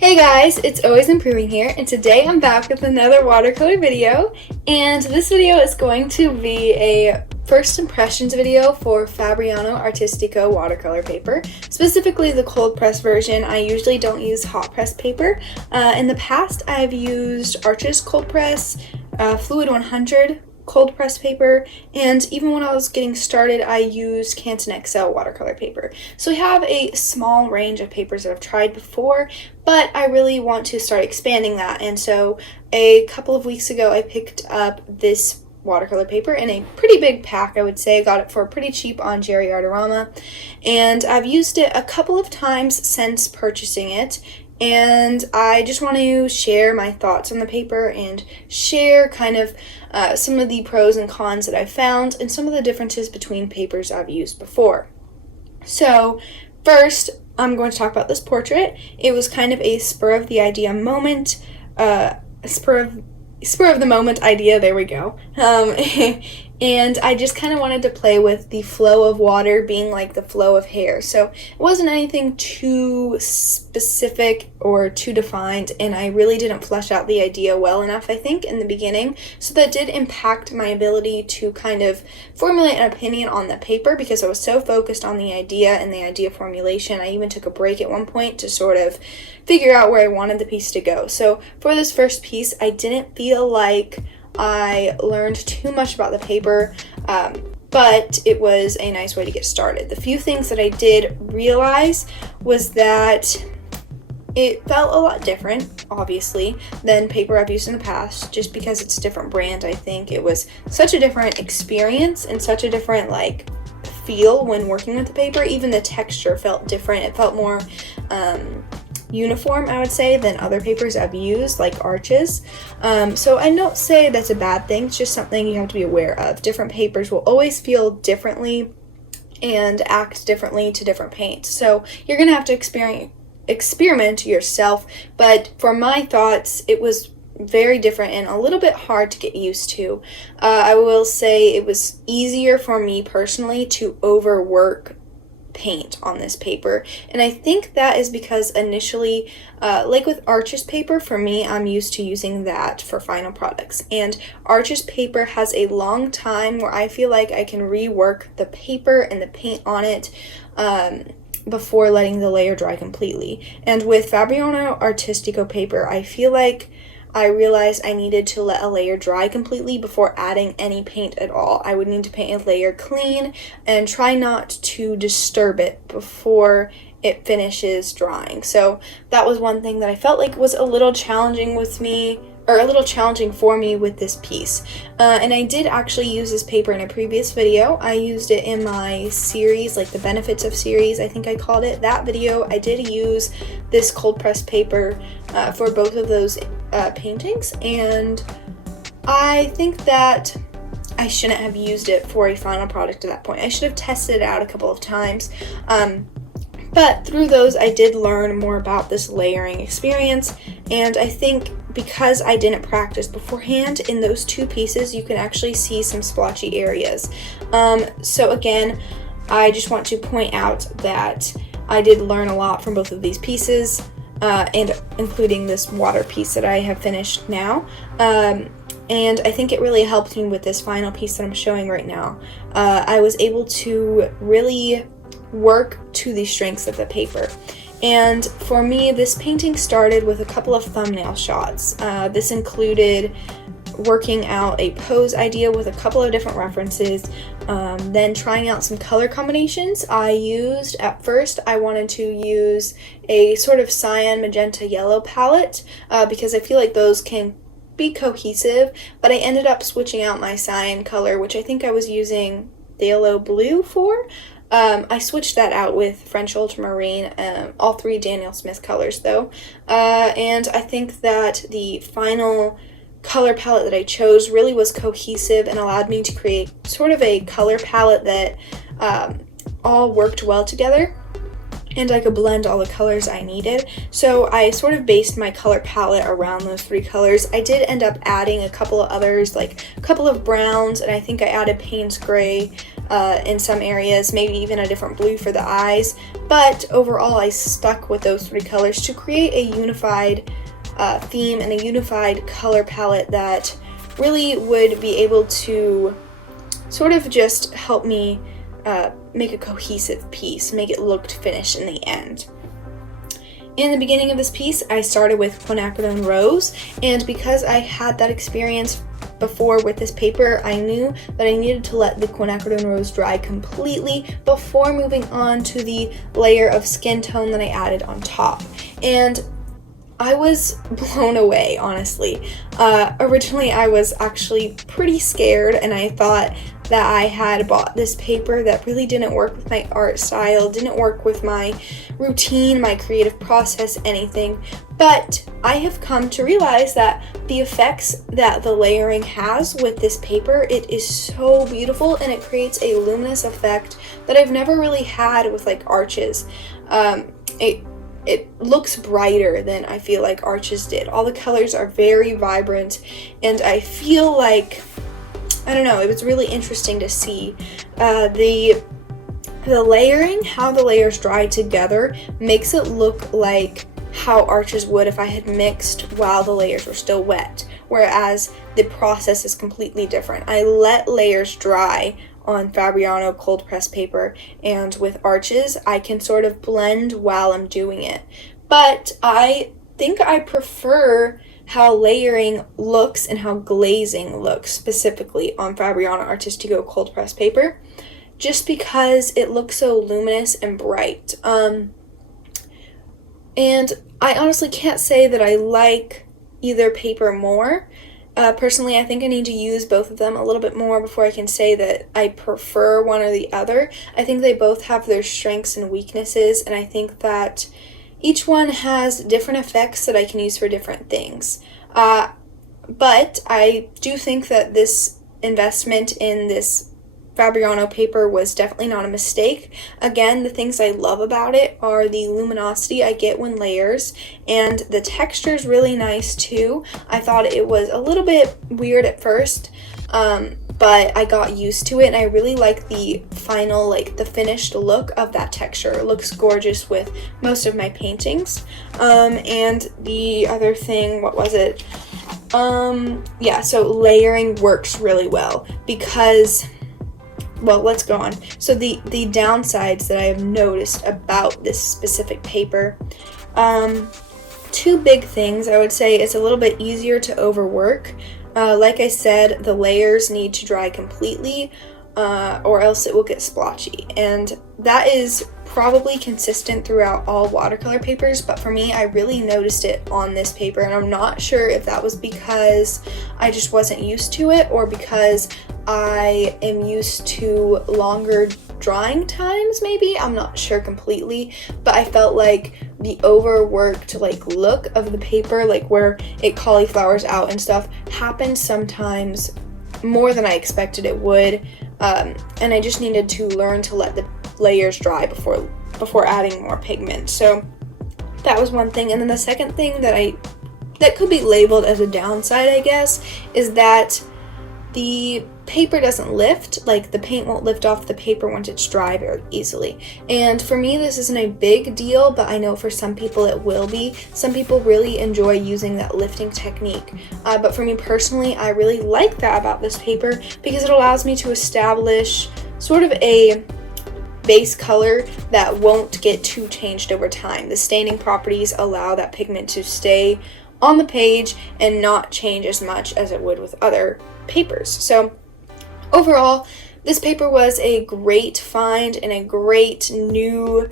Hey guys, it's Always Improving here, and today I'm back with another watercolor video, and this video is going to be a first impressions video for Fabriano Artistico watercolor paper, specifically the cold press version. I usually don't use hot press paper. In the past, I've used Arch's cold press, Fluid 100 cold press paper, and even when I was getting started, I used Canton XL watercolor paper. So we have a small range of papers that I've tried before, but I really want to start expanding that, and so a couple of weeks ago I picked up this watercolor paper in a pretty big pack, I would say. I got it for pretty cheap on Jerry Artarama, and I've used it a couple of times since purchasing it, and I just want to share my thoughts on the paper and share kind of some of the pros and cons that I've found and some of the differences between papers I've used before. So first, I'm going to talk about this portrait. It was kind of a spur of the idea moment, spur of the moment idea, there we go. And I just kind of wanted to play with the flow of water being like the flow of hair. So it wasn't anything too specific or too defined, and I really didn't flesh out the idea well enough, I think, in the beginning. So that did impact my ability to kind of formulate an opinion on the paper because I was so focused on the idea and the idea formulation. I even took a break at one point to sort of figure out where I wanted the piece to go. So for this first piece, I didn't feel like I learned too much about the paper, but it was a nice way to get started. The few things that I did realize was that it felt a lot different, obviously, than paper I've used in the past, just because it's a different brand. I think it was such a different experience and such a different feel when working with the paper. Even the texture felt different. It felt more uniform, I would say, than other papers I've used, like Arches. So I don't say that's a bad thing. It's just something you have to be aware of. Different papers will always feel differently and act differently to different paints. So you're going to have to experiment yourself, but for my thoughts, it was very different and a little bit hard to get used to. I will say it was easier for me personally to overwork paint on this paper, and I think that is because initially, like with Arches paper, for me, I'm used to using that for final products, and Arches paper has a long time where I feel like I can rework the paper and the paint on it before letting the layer dry completely. And with Fabriano Artistico paper, I feel like I realized I needed to let a layer dry completely before adding any paint at all. I would need to paint a layer clean and try not to disturb it before it finishes drying. So that was one thing that I felt like was a little challenging for me with this piece. And I did actually use this paper in a previous video. I used it in my series, like the benefits of series, I think I called it. That video, I did use this cold press paper for both of those paintings, and I think that I shouldn't have used it for a final product at that point. I should have tested it out a couple of times. But through those, I did learn more about this layering experience, and I think because I didn't practice beforehand, in those two pieces, you can actually see some splotchy areas. So again, I just want to point out that I did learn a lot from both of these pieces, and including this water piece that I have finished now. And I think it really helped me with this final piece that I'm showing right now. I was able to really work to the strengths of the paper. And for me, this painting started with a couple of thumbnail shots. This included working out a pose idea with a couple of different references, then trying out some color combinations. At first, I wanted to use a sort of cyan, magenta, yellow palette because I feel like those can be cohesive, but I ended up switching out my cyan color, which I think I was using phthalo blue for. I switched that out with French Ultramarine, all three Daniel Smith colors though, and I think that the final color palette that I chose really was cohesive and allowed me to create sort of a color palette that all worked well together, and I could blend all the colors I needed. So I sort of based my color palette around those three colors. I did end up adding a couple of others, like a couple of browns, and I think I added Payne's gray in some areas, maybe even a different blue for the eyes, but overall I stuck with those 3 colors to create a unified theme and a unified color palette that really would be able to sort of just help me make a cohesive piece, make it look finished in the end. In the beginning of this piece, I started with Quinacridone Rose, and because I had that experience before with this paper, I knew that I needed to let the Quinacridone Rose dry completely before moving on to the layer of skin tone that I added on top. And I was blown away, honestly. Originally, I was actually pretty scared, and I thought that I had bought this paper that really didn't work with my art style, didn't work with my routine, my creative process, anything. But I have come to realize that the effects that the layering has with this paper, it is so beautiful, and it creates a luminous effect that I've never really had with like arches. It looks brighter than I feel like arches did. All the colors are very vibrant, and I feel like, I don't know, it was really interesting to see the layering, how the layers dry together makes it look like how arches would if I had mixed while the layers were still wet, whereas the process is completely different. I let layers dry on Fabriano cold press paper, and with arches I can sort of blend while I'm doing it. But I think I prefer how layering looks and how glazing looks specifically on Fabriano Artistico cold press paper, just because it looks so luminous and bright. And I honestly can't say that I like either paper more. Personally, I think I need to use both of them a little bit more before I can say that I prefer one or the other. I think they both have their strengths and weaknesses, and I think that each one has different effects that I can use for different things. But I do think that this investment in this Fabriano paper was definitely not a mistake. Again, the things I love about it are the luminosity I get when layers, and the texture is really nice too. I thought it was a little bit weird at first, but I got used to it, and I really like the final, like the finished look of that texture. It looks gorgeous with most of my paintings. And the other thing, what was it? Yeah, so layering works really well because, well, let's go on. So the downsides that I have noticed about this specific paper, 2 big things. I would say it's a little bit easier to overwork. Like I said, the layers need to dry completely, or else it will get splotchy. And that is probably consistent throughout all watercolor papers, but for me, I really noticed it on this paper, and I'm not sure if that was because I just wasn't used to it or because I am used to longer drying times, maybe. I'm not sure completely, but I felt like the overworked like look of the paper, like where it cauliflowers out and stuff, happened sometimes more than I expected it would, and I just needed to learn to let the layers dry before adding more pigment. So that was one thing. And then the second thing that could be labeled as a downside, I guess, is that the paper doesn't lift. Like, the paint won't lift off the paper once it's dry very easily. And for me, this isn't a big deal, but I know for some people it will be. Some people really enjoy using that lifting technique. But for me personally, I really like that about this paper because it allows me to establish sort of a base color that won't get too changed over time. The staining properties allow that pigment to stay on the page and not change as much as it would with other papers. So overall, this paper was a great find and a great new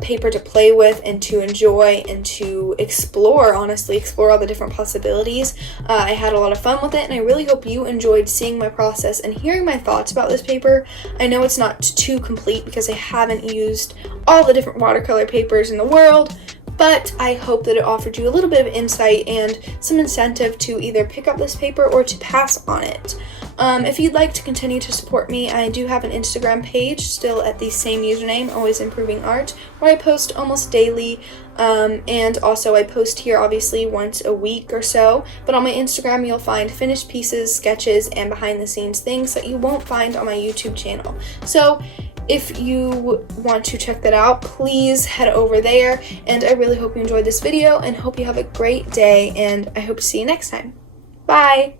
paper to play with and to enjoy and to explore, honestly, explore all the different possibilities. I had a lot of fun with it, and I really hope you enjoyed seeing my process and hearing my thoughts about this paper. I know it's not too complete because I haven't used all the different watercolor papers in the world, but I hope that it offered you a little bit of insight and some incentive to either pick up this paper or to pass on it. If you'd like to continue to support me, I do have an Instagram page still at the same username, AlwaysImprovingArt, where I post almost daily, and also I post here obviously once a week or so, but on my Instagram you'll find finished pieces, sketches, and behind the scenes things that you won't find on my YouTube channel. So if you want to check that out, please head over there, and I really hope you enjoyed this video and hope you have a great day, and I hope to see you next time. Bye!